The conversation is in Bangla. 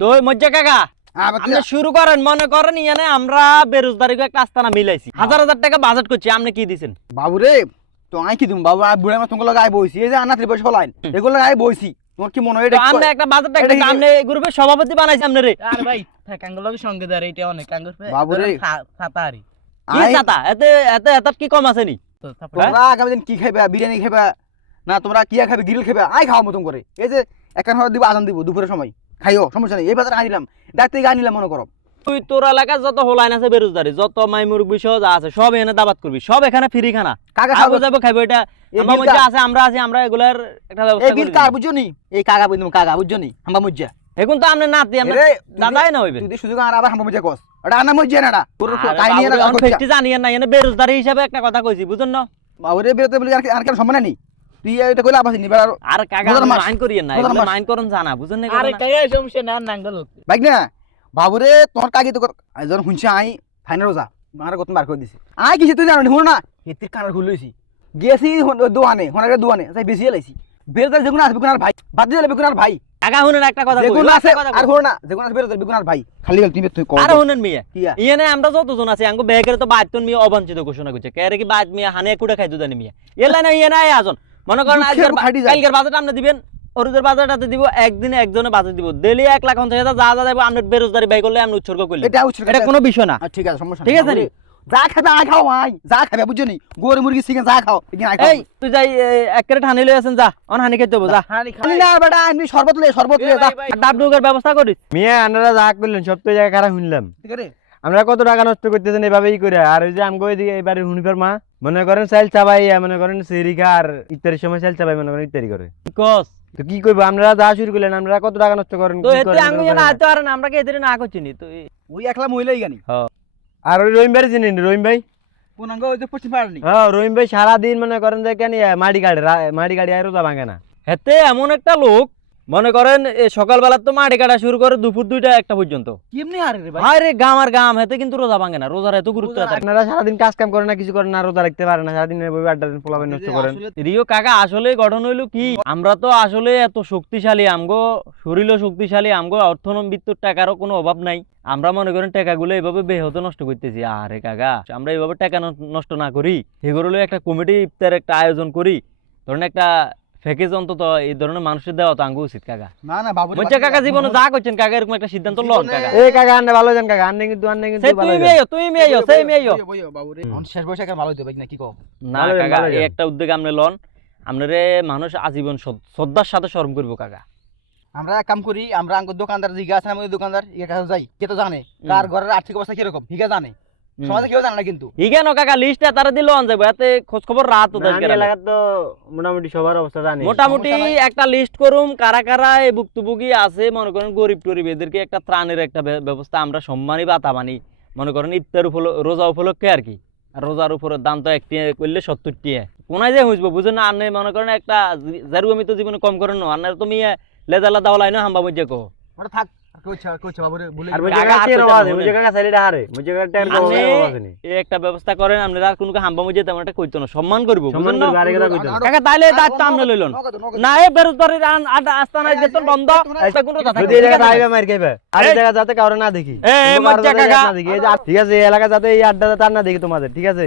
তো মজ্জা কাকা আপনি শুরু করেন, মনে করেন ইয়ানে আমরা বেরোজগারিকে একটা আস্তানা মিলাইছি, হাজার হাজার টাকা বাজেট করছি, আপনি কি দিছেন? বাবু রে তো আই কি দিম বাবু, বুড়া মা তোমাকে লাগাই বইছি, এই যে আনাত্রি বয়স হলাইন এগুলো লাগাই বইছি, তোমার কি মনে হয় এটা? আপনি একটা বাজেট একটা আপনি গ্রুপের সভাপতি বানাইছি আপনি রে। আরে ভাই কাঙ্গলকে সঙ্গে দাঁড় এটা অনেক কাঙ্গল বাবু রে ছাতারি কি ছাতা এতে এতে এত কি কম আছে নি? তো তারপর তোমরা আগামী দিন কি খাইবা? বিরিয়ানি খাইবা না তোমরা কি খাবে? গ্রিল খাইবা? আই খাওয়া মতন করে এই যে একান হওয়ার দিব, আজান দিব দুপুরের সময় খাইও, সমস্যা নেই। এই বাজারে আনিলাম দায়িত্ব আনিলাম মনে করো। তুই তোর এলাকায় যত হোলাইন আছে বেরোজগারি, যত মাই মুরব্বি সহ যা আছে সব এখানে দাবাত করবি, সব এখানে ফ্রি খানা। কাকা খাবো যাবো খাইবো, এটা আমার মধ্যে আছে, আমরা আছি, আমরা এগুলার একটা ব্যবস্থা এই বিল করি। কার বুঝছো নি? এই কাকা বুঝছো, কাকা বুঝছো নি? হাম্বা মুজ্জা এখন তো আপনি নাতি, আপনি দাদাই না হইবেন। তুই সুযোগ আর আবার হাম্বা মুজ্জা কস, এটা আনা মুজ্জা না, তোর কাহিনী না এখন ফেস্টি জানিয়েন না, এনে বেরোজগারি হিসাবে একটা কথা কইছি, বুঝুন না? বাবুরে বেরোতে বলি আর কেন সম্মান নেই, তুই এটা কইলে আবাস নিবা আর কাকা মাইন্ড করিয়েন না, এগুলো মাইন্ড করুন জানা, বুঝুন না? আরে কাকা সমস্যা না নাঙ্গল বাইক না বাবুরে তোমার কাকি তো যখন শুনছি আই ফাইনাল রোজা আমার কত বার করে দিছি। আই কিছু তুই জানো নি না হেতির কানার খুলছি গেছি দোয়ানে হনারে দোয়ানে তাই বেশি লাইছি বেরোতে যেগুলো আসবে বেগুনার ভাই বাদ দিয়ে বেগুনার ভাই কাকা শুনেন একটা কথা যেগুলো আছে আর হলো না যেগুলো আছে বেরোতে বেগুনার ভাই খালি তুমি তুই কর আর শুনেন মিয়া ইয়েনে আমরা যতজন আছি আঙ্গো বেগের তো বাইতন মিয়া অবাঞ্ছিত ঘোষণা করছে কে রে কি বাইত মিয়া হানে কুড়ে খাইতো জানি মিয়া এলা না ইয়েনে আয় আজন মনে করেন কালকের বাজেট আপনি দিবেন, অরুদের বাজেটটাতে দিব, একদিনে একজনে বাজেট দিব, ডেইলি 1,50,000 যা যা যাবে আপনি বেরোজগারি বাই করলে আপনি উৎসর্গ করলেন, এটা কোনো বিষয় না। ঠিক আছে সমস্যা ঠিক আছে নি? যা খাবে আই খাও, আই যা খাবে বুঝছো নি? গরু মুরগি চিকেন যা খাও এখানে আই খাও। এই তুই যাই এক ক্যারেট হানি লই আছেন, যা অন হানি খাইতে হবে, যা হানি আনি না বেটা আমি শরবত লে যা ডাব ডুগের ব্যবস্থা করিস। মিয়া আপনারা যা করলেন সব তো জায়গায় খারাপ শুনলাম। ঠিক আছে আমরা কত টাকা নষ্ট করতেছেন এভাবেই করে। আর ওই যে আমগো এদিকে এবারে হুনিফার মা মনে করেন চাইল চাবাই, মনে করেন সেরিকা আর ইত্যাদির সময় চাইল চাবাই মনে করেন ইত্যাদি করে, কস তো কি করবো? আপনারা যা শুরু করলেন, আপনারা কত টাকা নষ্ট করেন তো কি এতে করেন আঙ্গু আপনারা জানা জানেন আইতে পারে না, আমরা কি এদের না করছি নি? তো ওই একলা মহিলাই গানি না। আর ওই রহিম ভাই চিনেন? রহিম ভাই পুনাঙ্গ ওই যে পশ্চিম পাড়নি হ্যাঁ, রহিম ভাই সারাদিন মনে করেন যে কেন মাড়ি গাড়ি আর রোজা ভাঙে না। হেতে এমন একটা লোক মনে করেন সকালবেলা তো মাটি কাটা শুরু করে দুপুর 2টা 1টা পর্যন্ত, কেমনে হারে রে ভাই? ভাই রে গাম আর গাম, হেতে কিন্তু রোজা ভাঙে না, রোজার এত গুরুত্ব আছে। আপনারা সারাদিন কাজ কাম করেন না, কিছু করেন না, রোজা রাখতে পারেন না, সারাদিন এভাবে আড্ডা দিন পোলাবেন নষ্ট করেন। রিও কাকা আসলে গঠন হইলো কি, আমরা তো আসলে এত শক্তিশালী, আমগো শরীরও শক্তিশালী, আমগো অর্থনৈতিক টাকারও কোনো অভাব নাই, আমরা মনে করেন টাকাগুলো এইভাবে বেহত নষ্ট করতেছি। আরে কাকা আমরা এইভাবে টাকা নষ্ট না করি, এগুলো একটা কমিটি ইফতার একটা আয়োজন করি, ধরেন একটা প্যাকেজ অন্তত এই ধরনের মানুষের দেওয়া তো আঙ্গু উচিত কাকা। না না বাবু মজ্জা কাকা জীবনে যা করছেন কাকা এরকম একটা সিদ্ধান্ত লন কাকা। এই কাকা আন্নে ভালো জান কাকা, আন্নে কিন্তু সেই ভালো তুমি জান। মেয়ো, তুমি মেয়ো, সেই মেয়ো বাবু রে শেষ বয়সে কেন ভালো হইতো ভাই না কি কও? না ভালো কাকা, ভালো এই একটা উদ্যোগ আপনি লন, আপনারে মানুষ আজীবন শ্রদ্ধার সাথে স্মরণ করবো কাকা। আমরা এক কাম করি, আমরা আঙ্গুর দোকানদার জিগা আছে আমাদের দোকানদার এর কাছে যাই, কে তো জানে কার ঘরের আর্থিক অবস্থা কিরকম, হিগা জানে, সমাজে কেউ জানে না কিন্তু। ইগেন কাকা লিস্টটা তারা দিল অন যাবো, এতে খোঁজ খবর রাত তো না, আমি এলাকার তো মোটামুটি সবার অবস্থা জানি। মোটামুটি একটা লিস্ট করুম কারা কারা এই ভুক্তভোগী আছে, মনে করেন গরিব টরিব এদেরকে একটা ত্রাণের একটা ব্যবস্থা আমরা সম্মানী বা তামানি মনে করেন ইফতার রোজা উপলক্ষে আর কি। আর রোজার উপরে দাম তো 1 টিয়া করলে 70 টিয়া কোনায় যে হইব বুঝেন না? আপনি মনে করেন একটা জারু আমি তো জীবনে কম করেন না, আপনার তুমি লেজালা দাও লাইনো হাম্বা মধ্যে কো ওটা থাক কইছে বাবু রে বলে আর কাকা মুজে আর কাকা কইতে মুজে কাকা সাইডে হারে মুজে কাকা টাইম আপনি আছে নি এই একটা ব্যবস্থা করেন, আপনারা আর কোনো হাম্বা মধ্যে তেমন একটা কইতো না, সম্মান করব সম্মান বুঝেন না? করে আরে কথা কইতো কাকা তাইলে দায়িত্ব আপনি লইলেন না, এই বেরোজগারির আস্তানায় যেত বন্ধ এটা কোনো কথা যদি এই জায়গা আইবে মার খাইবে আর এই জায়গা যাতে কারো না দেখি এই মজ্জা কাকা ঠিক আছে, এই এলাকা যাতে এই আড্ডা যাতে আর না দেখি তোমাদের, ঠিক আছে?